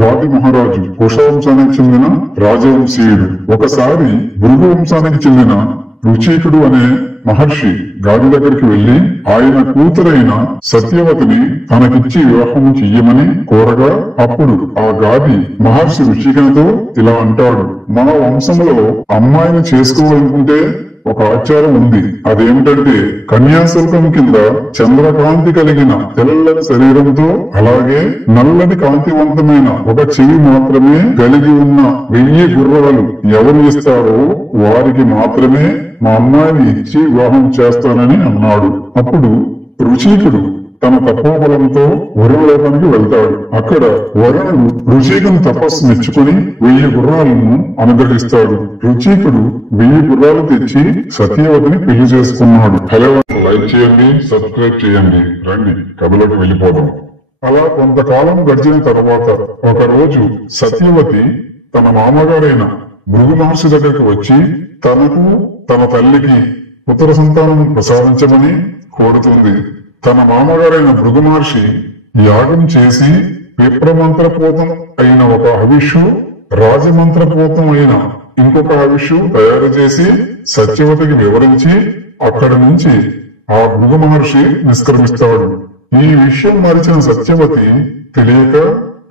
గాది మహారాజు కుషవంశానికి చెందిన రాజవంశీయుడు. ఒకసారి భృగు వంశానికి చెందిన రుచీకుడు అనే మహర్షి గాది దగ్గరికి వెళ్లి ఆయన కూతురైన సత్యవతిని తనకిచ్చి వివాహం చెయ్యమని కోరగా, అప్పుడు ఆ గాది మహర్షి రుచికునితో ఇలా అంటాడు: మన వంశంలో అమ్మాయిని చేసుకోవాలనుకుంటే ఒక ఆచారం ఉంది. అదేమిటంటే కన్యాశుల్కం కింద చంద్రకాంతి కలిగిన తెల్లని శరీరంతో అలాగే నల్లని కాంతివంతమైన ఒక చెవి మాత్రమే కలిగి ఉన్న 1000 గుర్రాలు ఎవరు ఇస్తారో వారికి మాత్రమే మా అమ్మాయిని ఇచ్చి వివాహం చేస్తానని అన్నాడు. అప్పుడు రుచీకుడు తన తపోబలంతో వరుణలోకానికి వెళ్తాడు. అక్కడ వరుణుడు రుచీకుని తపస్సు మెచ్చుకుని 1000 గుర్రాలను అనుగ్రహిస్తాడు. రుచీకుడు 1000 గుర్రాలు తెచ్చి సత్యవతిని పెళ్లి చేసుకున్నాడు. హలో, లైక్ చేయండి, సబ్స్క్రైబ్ చేయండి. రండి కథలోకి వెళ్ళిపోదాం. అలా కొంతకాలం గడిచిన తర్వాత ఒక రోజు సత్యవతి తన మామగారైన భృగు మహర్షి దగ్గరికి వచ్చి తనకు తన తల్లికి పుత్ర సంతానం ప్రసాదించమని కోరుతుంది. తన మామగారైన భృగు మహర్షి యాగం చేసి విప్రమంత్రపూతం అయిన ఒక హవిష్షు, రాజమంత్రపూతం అయిన ఇంకొక హవిష్షు తయారు చేసి సత్యవతికి వివరించి అక్కడి నుంచి ఆ భృగు మహర్షి నిష్క్రమిస్తాడు. ఈ విషయం మరిచిన సత్యవతి తెలియక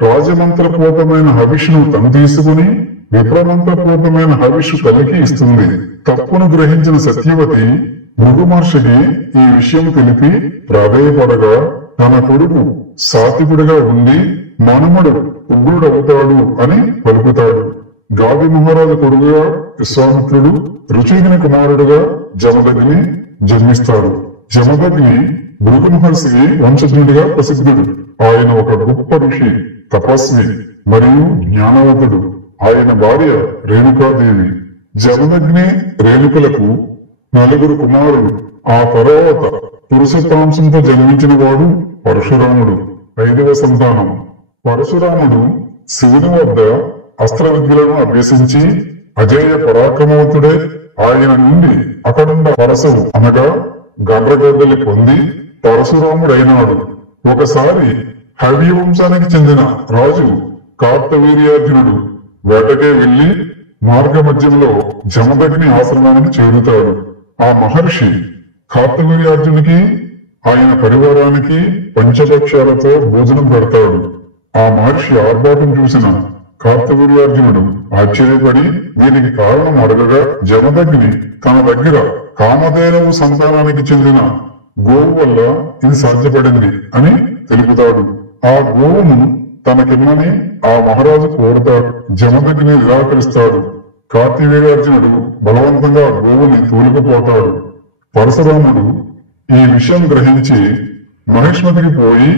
రాజమంత్రపూతమైన హవిష్ను తను తీసుకుని విప్రమంత్రపూతమైన హవిష్షు తల్లికి ఇస్తుంది. తప్పును గ్రహించిన సత్యవతి భృగు మహర్షికి ఈ విషయం తెలిపి ప్రాధేయపడగా తన కొడుకు సాత్వికుడిగా ఉండి మనుమడు ఉగ్రుడవుతాడు అని పలుకుతాడు. గాది మహారాజు కొడుకుగా విశ్వామిత్రుడు, రుచీకుని కుమారుడుగా జమదగ్ని జన్మిస్తాడు. జమదగ్ని భృగు మహర్షికి వంశజుడిగా ప్రసిద్ధుడు. ఆయన ఒక గొప్ప ఋషి, తపస్వి మరియు జ్ఞానవంతుడు. ఆయన భార్య రేణుకాదేవి. జమదగ్ని రేణుకలకు 4 కుమారులు. ఆ తర్వాత పురుషోత్తాంశంతో జన్మించిన వాడు పరశురాముడు, 5వ సంతానం. పరశురాముడు శివుని వద్ద అస్త్ర విద్యలను అభ్యసించి అజేయ పరాక్రమవంతుడే. ఆయన నుండి అఖండ పరశువు అనగా గండ్రగొడ్డలి పొంది పరశురాముడైనాడు. ఒకసారి హవ్య వంశానికి చెందిన రాజు కార్తవీర్యార్జునుడు వేటకే వెళ్లి మార్గ మధ్యంలో జమదగ్ని ఆశ్రమానికి చేరుతాడు. ఆ మహర్షి కార్తవీర్యార్జునికి ఆయన పరివారానికి పంచభక్షాలతో భోజనం పెడతాడు. ఆ మహర్షి ఆర్భాటం చూసిన కార్తవీర్యార్జునుడు ఆశ్చర్యపడి దీనికి కారణం అడగగా జమదగ్ని తన దగ్గర కామధేనువు సంతానానికి చెందిన గోవు వల్ల ఇది సాధ్యపడింది అని తెలుపుతాడు. ఆ గోవును తనకిమ్మని ఆ మహారాజు కోరుతాడు. జమదగ్ని నిరాకరిస్తాడు. కార్తవీర్యార్జునుడు బలవంతంగా గోవుని తూలుకుపోతాడు. పరశురాముడు ఈ విషయం గ్రహించి మహిష్మతికి పోయి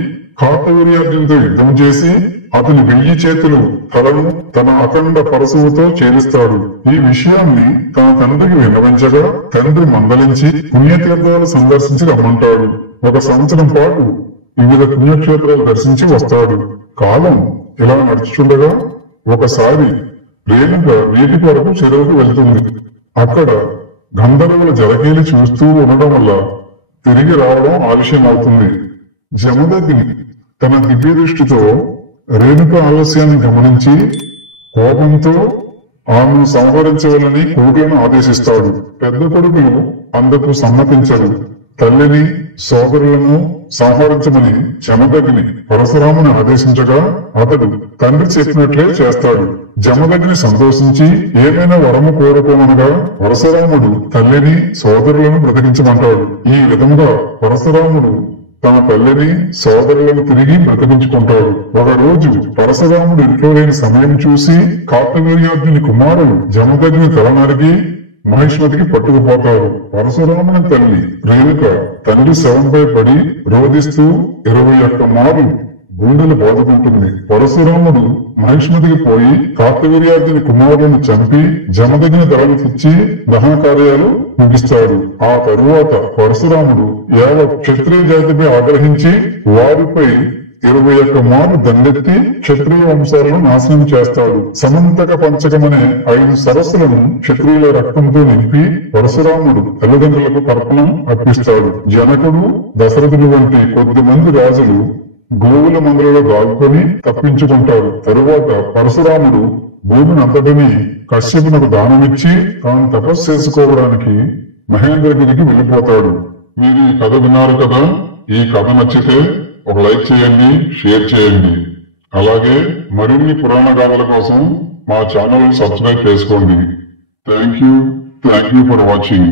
కార్తవీర్యార్జునుడితో యుద్ధం చేసి అతని 1000 చేతులు తలను తన అఖండ పరశువుతో ఛేదిస్తాడు. ఈ విషయాన్ని తన తండ్రికి విన్నవించగా తండ్రి మందలించి పుణ్యతీర్థాలు సందర్శించి రమ్మంటాడు. 1 సంవత్సరం పాటు వివిధ పుణ్యక్షేత్రాలు దర్శించి వస్తాడు. కాలం ఇలా నడుచుండగా ఒకసారి రేణుక నీటి కొరకు చెరువుకు వెళ్తుంది. అక్కడ గంధర్వుల జలకీలి చూస్తూ ఉండడం వల్ల తిరిగి రావడం ఆలస్యం అవుతుంది. జమదగ్ని తన దివ్య దృష్టితో రేణుక ఆలస్యాన్ని గమనించి కోపంతో ఆమెను సంహరించవాలని కొడుకులను ఆదేశిస్తాడు. పెద్ద కొడుకులు అందుకు సమ్మతించరు. తల్లిని సోదరులను సంహరించమని జమదగ్ని పరశురాముని ఆదేశించగా అతడు తండ్రి చెప్పినట్లే చేస్తాడు. జమదగ్ని సంతోషించి ఏమైనా వరము కోరుకోమనగా పరశురాముడు తల్లిని సోదరులను బ్రతికించమంటాడు. ఈ విధంగా పరశురాముడు తన తల్లిని సోదరులను తిరిగి బ్రతికించుకుంటాడు. ఒక రోజు పరశురాముడు ఇంట్లో లేని సమయం చూసి కార్తవీర్యార్జుని కుమారుడు జమదగ్ని తల నరికి మహిష్మతికి పట్టుకుపోతారు. పరశురాముని తల్లి రేణుక తండ్రి శవంపై పడి రోధిస్తూ 21 మార్లు గుండెలు బాదుకుంటుంది. పరశురాముడు మహిష్మతికి పోయి కార్తవీర్యార్జుని కుమారులను చంపి జమదగ్ని తలను తెచ్చి దహన కార్యాలు ముగిస్తాడు. ఆ తరువాత పరశురాముడు యావత్ క్షత్రియ జాతిపై ఆగ్రహించి వారిపై 21 మార్లు దండెత్తి క్షత్రియ వంశాలను నాశనం చేస్తాడు. సమంతక పంచకమనే 5 సరస్సులను క్షత్రియుల రక్తంతో నింపి పరశురాముడు తల్లిదండ్రులకు తర్పణం అర్పిస్తాడు. జనకుడు, దశరథుడు వంటి కొద్ది మంది రాజులు గోవుల మందలలో దాక్కుని తప్పించుకుంటాడు. తరువాత పరశురాముడు భూమిని అంతటిని కశ్యపునకు దానమిచ్చి తాను తపస్సు చేసుకోవడానికి మహేంద్రగిరికి వెళ్ళిపోతాడు. మీరు ఈ కథ విన్నారు కదా. ఈ కథ నచ్చితే ఒక లైక్ చేయండి, షేర్ చేయండి. అలాగే మరిన్ని పురాణ గాథల కోసం మా ఛానల్ సబ్స్క్రైబ్ చేసుకోండి. Thank you for watching.